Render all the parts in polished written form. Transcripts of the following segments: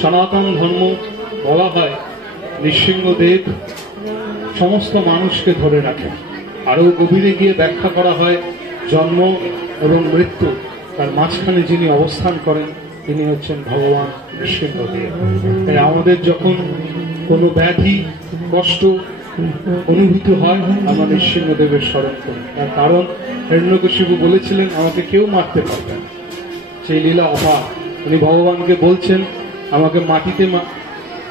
সনাতন ধর্ম বলা হয় নৃসিংহদেব সমস্ত মানুষকে ধরে রাখেন। আরো গভীরে গিয়ে ব্যাখ্যা করা হয় জন্ম এবং মৃত্যু তার মাঝখানে যিনি অবস্থান করেন তিনি হচ্ছেন ভগবান নৃসিংহদেব। তাই আমাদের যখন কোনো ব্যাধি কষ্ট অনুভূতি হয় আমরা নৃসিংহদেবের স্মরণ করি। তার কারণ হিরণ্যকশিপু বলেছিলেন আমাকে কেউ মারতে পারবে না, সেই লীলা অপার। উনি ভগবানকে বলছেন আমাকে মাটিতে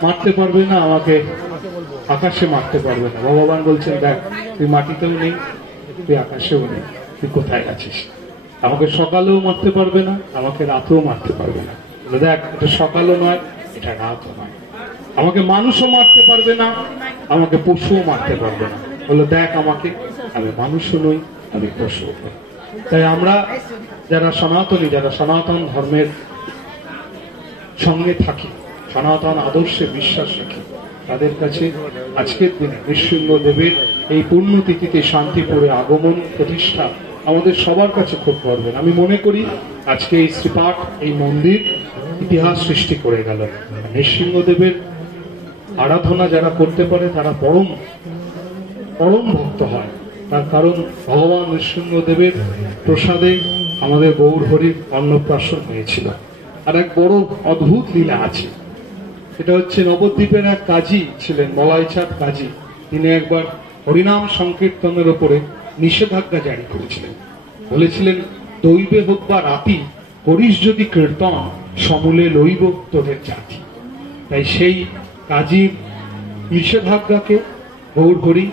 মারতে পারবে না, আমাকে আকাশে মারতে পারবে না। ভগবান বলছেন দেখ তুই মাটিতেও নেই, তুই আকাশেও নেই, তুই কোথায় আছিস? আমাকে সকালেও মারতে পারবে না, আমাকে রাতেও মারতে পারবে না। দেখ এটা সকালও নয়, এটা রাতও নয়। আমাকে মানুষও মারতে পারবে না, আমাকে পশুও মারতে পারবে না। বললো দেখ আমাকে, আমি মানুষও নই, আমি পশুও নই। তাই আমরা যারা সনাতনী, যারা সনাতন ধর্মের সঙ্গে থাকি, সনাতন আদর্শে বিশ্বাস রাখি, তাদের কাছে আজকের দিনে নৃসিংহদেবের এই পুণ্যতিথিতে শান্তিপুরে আগমন প্রতিষ্ঠা আমাদের সবার কাছে খুব গর্বের। আমি মনে করি আজকে এই শ্রীপাঠ, এই মন্দির ইতিহাস সৃষ্টি করে গেল। নৃসিংহদেবের আরাধনা যারা করতে পারে তারা পরম পরম ভক্ত হয়। তার কারণ ভগবান নৃসিংহদেবের প্রসাদে আমাদের গৌর হরির অন্নপ্রাশন হয়েছিল। আর এক বড় অদ্ভুত লীলা আছে, সেটা হচ্ছে নবদ্বীপের এক কাজী ছিলেন, মলাইচাঁদ কাজী। তিনি একবার হরিনাম সংকীর্তনের ওপরে নিষেধাজ্ঞা জারি করেছিলেন। বলেছিলেন দৈবে হোক বা রাতি, করিস যদি কীর্তন, সমূলে লইব তোদের জাতি। তাই সেই কাজীর নিষেধাজ্ঞাকে গৌর হরি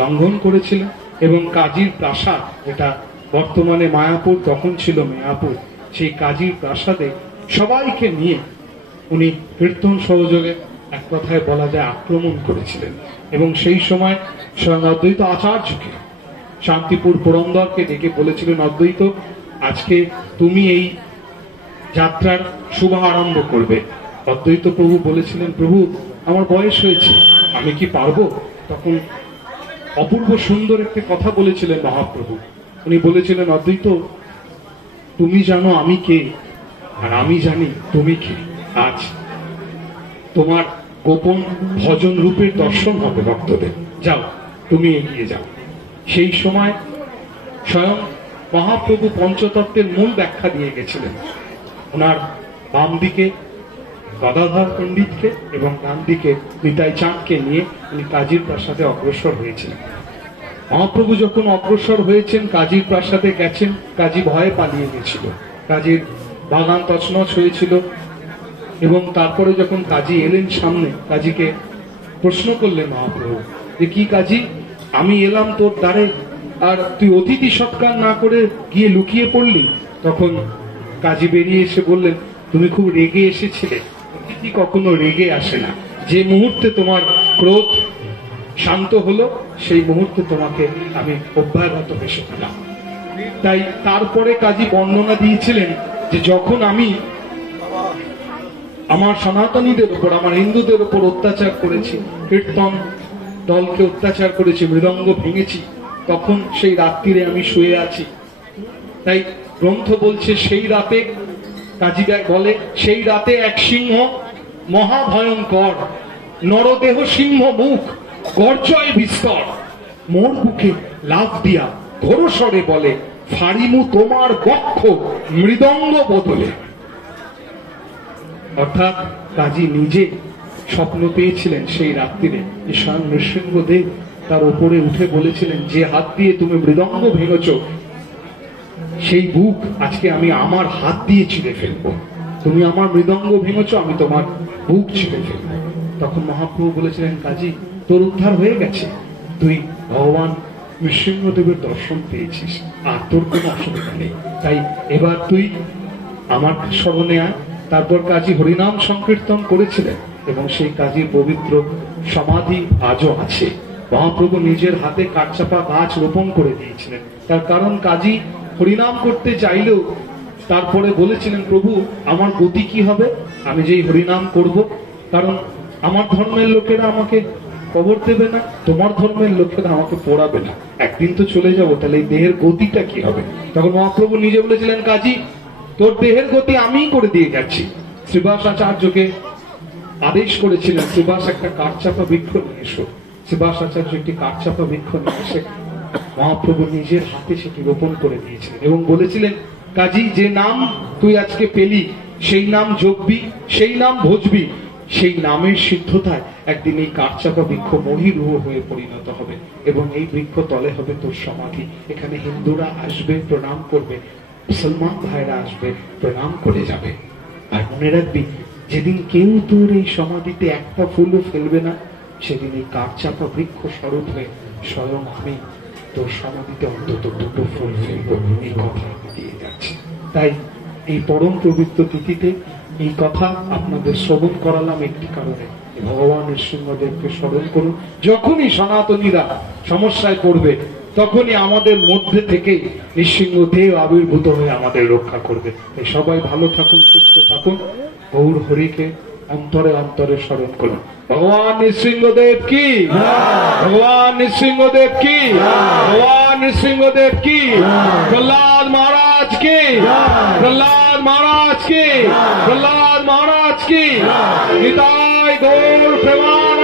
লঙ্ঘন করেছিলেন এবং কাজীর প্রাসাদ, যেটা বর্তমানে মায়াপুর, তখন ছিল মেয়াপুর, সেই কাজীর প্রাসাদে সবাইকে নিয়ে উনি কীর্তন সহযোগে এক কথায় বলা যায় আক্রমণ করেছিলেন। এবং সেই সময় স্বয়ং অদ্বৈত আচার্যকে, শান্তিপুর পুরন্দরকে ডেকে বলেছিলেন অদ্বৈত আজকে তুমি এই যাত্রার শুভ আরম্ভ করবে। অদ্বৈত প্রভু বলেছিলেন প্রভু আমার বয়স হয়েছে, আমি কি পারবো? তখন অপূর্ব সুন্দর একটি কথা বলেছিলেন মহাপ্রভু। উনি বলেছিলেন অদ্বৈত তুমি জানো আমি কে, আর আমি জানি তুমি কে। আজ তোমার গোপন ভজন রূপের দর্শন হবে ভক্তদের, যাও তুমি এগিয়ে যাও। সেই সময় স্বয়ং মহাপ্রভু পঞ্চতত্ত্বের মূল ব্যাখ্যা দিয়ে গেছিলেন। ওনার বাম দিকে গদাধর পণ্ডিতকে এবং ডান দিকে নিতাই চাঁদকে নিয়ে উনি কাজীর প্রাসাদে অগ্রসর হয়েছিলেন। মহাপ্রভু যখন অগ্রসর হয়েছেন, কাজীর প্রাসাদে গেছেন, কাজী ভয়ে পালিয়ে গেছিল, কাজীর বাগান তছনছ হয়েছিল। এবং তারপরে যখন কাজী এলেন সামনে, কাজীকে প্রশ্ন করলেন মহাপ্রভু যে কি কাজী, আমি এলাম তোর দ্বারে আর তুই অতিথি সৎকার না করে গিয়ে লুকিয়ে পড়লি। তখন কাজী বেরিয়ে এসে বললেন তুমি খুব রেগে এসেছিলে, অতিথি কখনো রেগে আসে না। যে মুহূর্তে তোমার ক্রোধ শান্ত হলো সেই মুহূর্তে তোমাকে আমি অভ্যাগত হেসে পেলাম। তাই তারপরে কাজী বর্ণনা দিয়েছিলেন যে যখন আমি আমার সনাতনীদের উপর, আমার হিন্দুদের উপর অত্যাচার করেছি, কীর্তন দলকে অত্যাচার করেছি, মৃদঙ্গ ভেঙেছি, তখন সেই রাত্রিরে আমি শুয়ে আছি। তাই গ্রন্থ বলছে সেই রাতে, কাজী বলে সেই রাতে এক সিংহ মহাভয়ঙ্কর, নরদেহ সিংহ মুখ, গর্জয় বিস্তর, মোর বুকে লাফ দিয়া ঘোরস্বরে বলে ফাড়িমু তোমার বক্ষ মৃদঙ্গ বদলে। অর্থাৎ কাজী নিজে স্বপ্ন পেয়েছিলেন সেই রাত্রিরে যে স্বয়ং নৃসিংহদেব তার উপরে উঠে বলেছিলেন যে হাত দিয়ে তুমি মৃদঙ্গ ভেঙেছ সেই বুক আজকে আমি আমার হাত দিয়ে ছিঁড়ে ফেলবো। তুমি আমার মৃদঙ্গ ভেঙেছ, আমি তোমার বুক ছিঁড়ে ফেলবো। তখন মহাপ্রভু বলেছিলেন কাজী তোর উদ্ধার হয়ে গেছে, তুই ভগবান নৃসিংহদেবের দর্শন পেয়েছিস, আর তোর কোনো অসুবিধা নেই। তাই এবার তুই আমার স্মরণে আয়। তারপর কাজী হরিনাম সংকীর্তন করেছিলেন এবং সেই কাজীর পবিত্র সমাধি আজও আছে। মহাপ্রভু নিজের হাতে কাঠচাপা গাছ রোপণ করে দিয়েছিলেন। তার কারণ কাজী হরিনাম করতে চাইলেও তারপরে বলেছিলেন প্রভু আমার গতি কি হবে আমি যেই হরিনাম করব, কারণ আমার ধর্মের লোকেরা আমাকে কবর দেবে না, তোমার ধর্মের লোকেরা আমাকে পোড়াবে না, একদিন তো চলে যাবো, তাহলে এই দেহের গতিটা কি হবে? তখন মহাপ্রভু নিজে বলেছিলেন কাজী তোর দেহের গতি আমিই করে দিয়ে যাচ্ছি, শ্রীবাস আচার্যকে আদেশ করেছিলেন, শ্রীবাস একটা কাঠচাপা বৃক্ষ নিয়ে এসো। শ্রীবাস আচার্য একটি কাঠচাপা বৃক্ষ নিয়ে এসে মহাপ্রভু নিজের হাতে সেটি রোপণ করে দিয়েছিলেন এবং বলেছিলেন, কাজী যে নাম তুই আজকে পেলি, সেই নাম জপবি, সেই নাম ভজবি, সেই নামের সিদ্ধতায় একদিন এই কাঠচাপা বৃক্ষ মহিরূহ হয়ে পরিণত হবে এবং এই বৃক্ষ তলে হবে তোর সমাধি। এখানে হিন্দুরা আসবে, প্রণাম করবে, মুসলমান ভাইরা আসবে, প্রণাম করে যাবে। আর মনে রাখবি, যেদিন কেউ তোর এই সমাধিতে একটা ফুলও ফেলবে না, সেদিন এই কাঠচাপা বৃক্ষ স্বরূপ হয়ে স্বয়ং আমি তোর সমাধিতে অন্তত দুটো ফুল ফেলবো, এই কথা আমি দিয়ে যাচ্ছি। তাই এই পরম পবিত্র তিথিতে এই কথা আপনাদের শ্রবণ করালাম একটি কারণে, ভগবান নৃসিংহদেবকে স্মরণ করুন। যখনই সনাতনীরা সমস্যায় পড়বে, তখনই আমাদের মধ্যে থেকে নৃসিংহদেব আবির্ভূত হয়ে আমাদের রক্ষা করবে। তাই সবাই ভালো থাকুন, সুস্থ থাকুন, গৌর হরিকে অন্তরে অন্তরে স্মরণ করুন। ভগবান নৃসিংহদেব কি, ভগবান নৃসিংহদেব কি, ভগবান নৃসিংহদেব কি, প্রহ্লাদ মহারাজ কি, প্রহ্লাদ মহারাজ কি, প্রহ্লাদ মহারাজ কি। নিতাই গৌর প্রেমানন্দ।